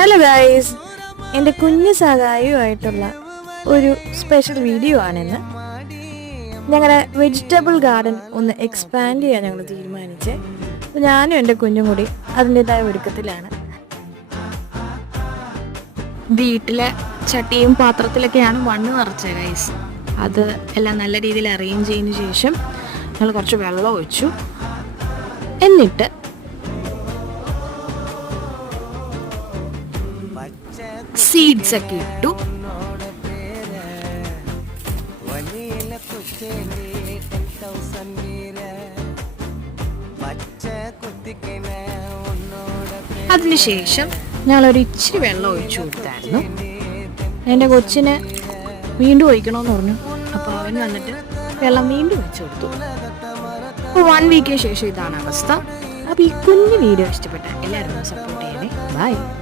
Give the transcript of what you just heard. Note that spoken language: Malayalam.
ഹലോ ഗൈസ്, എൻ്റെ കുഞ്ഞു സഹായമായിട്ടുള്ള ഒരു സ്പെഷ്യൽ വീഡിയോ ആണിന്ന്. ഞങ്ങളുടെ വെജിറ്റബിൾ ഗാർഡൻ ഒന്ന് എക്സ്പാൻഡ് ചെയ്യാൻ ഞങ്ങൾ തീരുമാനിച്ചേ. അപ്പോൾ ഞാനും എൻ്റെ കുഞ്ഞും കൂടി അതിൻ്റെതായ ഒരുക്കത്തിലാണ്. വീട്ടിലെ ചട്ടിയും പാത്രത്തിലൊക്കെയാണ് മണ്ണ് നിറച്ചത് ഗൈസ്. അത് എല്ലാം നല്ല രീതിയിൽ അറേഞ്ച് ചെയ്തതിന് ശേഷം ഞങ്ങൾ കുറച്ച് വെള്ളം ഒഴിച്ചു. എന്നിട്ട് സീഡ്സ് ഒക്കെ ഇട്ടു. അതിനുശേഷം ഞങ്ങളൊരു ഇച്ചിരി വെള്ളം ഒഴിച്ചു കൊടുത്തായിരുന്നു. എൻ്റെ കൊച്ചിന് വീണ്ടും ഒഴിക്കണമെന്ന് പറഞ്ഞു. അപ്പോൾ അവൻ വന്നിട്ട് വെള്ളം വീണ്ടും ഒഴിച്ചു കൊടുത്തു. അപ്പോൾ 1 വീക്കിന് ശേഷം ഇതാണ് അവസ്ഥ. അപ്പോൾ ഈ കുഞ്ഞു വീഡിയോ ഇഷ്ടപ്പെട്ട എല്ലാവരും സപ്പോർട്ട് ചെയ്യണേ. ബൈ.